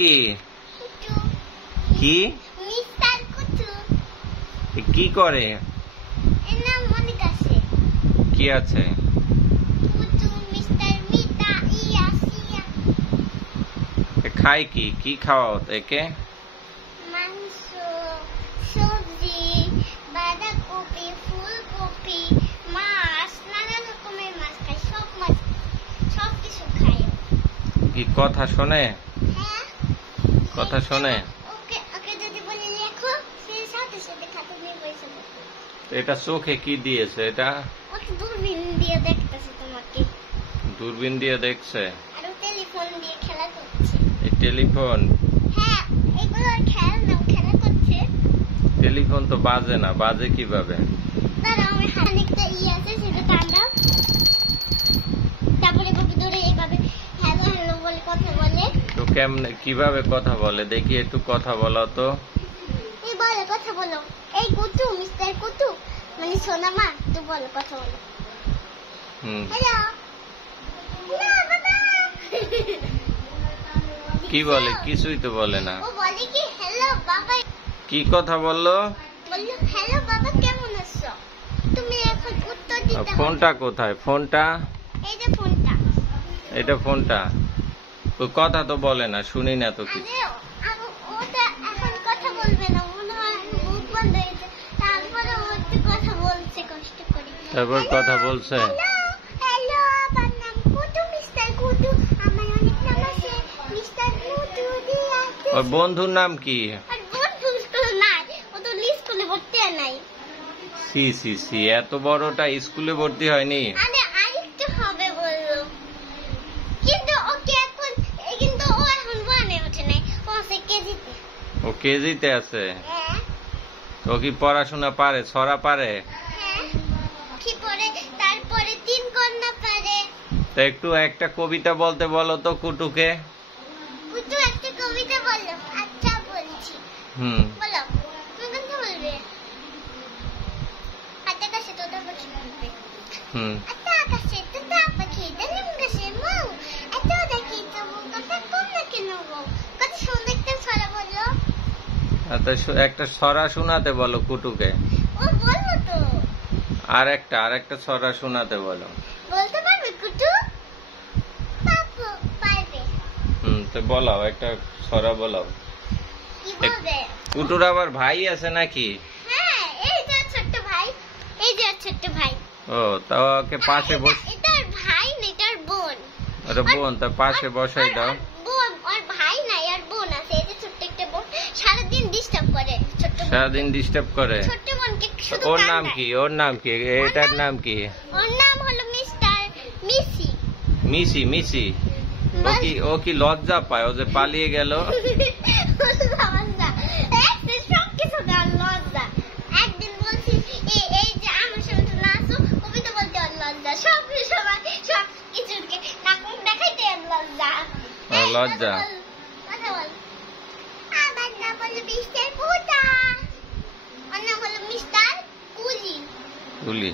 কি কি কি করে কি আছে খায় কি কি খাওয়াও একে সবজি বাঁধাকপি ফুলকপি মাছ নানা রকমের মাছ খায় সব কিছু খায় কি কথা শোনে হ্যাঁ কথা শোনে ওকে ওকে যদি বলি লেখো সে সাথে সাথে খাতা নিয়ে বসে পড়বে এটা চোখে কি দিয়েছে এটা ওকে দূরবীন দিয়ে দেখতেছে তোমাকে দূরবীন দিয়ে দেখছে আর ও টেলিফোন দিয়ে খেলা করছে এই টেলিফোন হ্যাঁ এগুলো আর খেলা করছে টেলিফোন তো বাজে না বাজে কিভাবে দাঁড়া আমার হাতে একটা আছে সেটা টান্ডা তারপরে কপি ধরে এইভাবে হ্যালো হ্যালো বলে কথা বলে তো কেমনে কিভাবে কথা বলে দেখি একটু কথা বলো তো এই বলে কথা বলো এই কুতু মিস্টার কুতু মানে সোনা মা তুই বলো কথা বলো হ্যালো না বাবা কি বলে কিছুই তো বলে না ও বলে কি হ্যালো বাবা কি কথা বললো বললো হ্যালো বাবা কেমন আছো তুমি এখন উত্তর দিতে হবে ফোনটা কোথায় ফোনটা এই যে ফোনটা এটা ফোনটা ওই কথা তো বলে না শুনি না তো কিছু আরে ওটা এখন কথা বলবে না মনে হয় মুখ বন্ধ হয়েছে তারপরে ও একটু কথা বলছে কষ্ট করে তারপর কথা বলছে হ্যালো আমার নাম কুতু মিস্টার কুতু আমার অনেক নাম আছে মিস্টার কুতু দিয়া ওর বন্ধুর নাম কি আর বন্ধু স্কুলে নাই ও তো স্কুলে ভর্তি হয় নাই সি সি সি এত বড়টা স্কুলে ভর্তি হয়নি আরে আরেকটু হবে বললো কিন্তু ওকে এখন কিন্তু ও এখন ওয়ানে ওঠে নাই ও আছে কেজিতে ও কেজিতে আছে হ্যাঁ ও কি পড়াশোনা পারে ছড়া পারে হ্যাঁ কি পড়ে তারপরে 3 কন্যা পারে তো একটু একটা কবিতা বলতে বলো তো কুটুকে কুতু একটা কবিতা বলো আচ্ছা বলছি বলো তুমি কোনটা বলবে আচ্ছা কাছে তোতা পাখি বলবে আচ্ছা কাছে তোতা পাখি ডালিম গাছে মৌ এত দেখি তো কথা কম না কেন গো কত সুন্দর একটা ছড়া বলো একটা ছড়া শোনাতে বলো কুটুকে ও বলবো তো আর একটা ছড়া শোনাতে বলো বলতে পারবে কুতু পাপু পারবে তো বলাও একটা ছড়া বলাও কি বলবে কুটুর আবার ভাই আছে নাকি হ্যাঁ এই যে ছোট্ট ভাই এই যে ছোট্ট ভাই ও তাও ওকে পাশে বস এটার ভাই না এটার বোন আরে বোন তার পাশে বসাই দাও বোন ওর ভাই নাই আর বোন আছে এই যে ছোট্ট একটা বোন সারাদিন ডিস্টার্ব করে সারাদিন ডিস্টার্ব করে ছোট্ট বোনকে শুধু ওর নাম কি এটার নাম কি ওর নাম হলো মিস্টার মিসি মিসি মিসি ও কি লজ্জা পায় ও যে পালিয়ে গেল সবকিছু লজ্জা একদিন বলছি এই যে আমার সাথে নাচো কবিতা বলতে লজ্জা সব কিছুকে নাকুক দেখাইতে লজ্জা লজ্জা কথা বল আমার নাম হলো মিস্টার পুতা আমার নাম হলো মিস্টার কুলি কুলি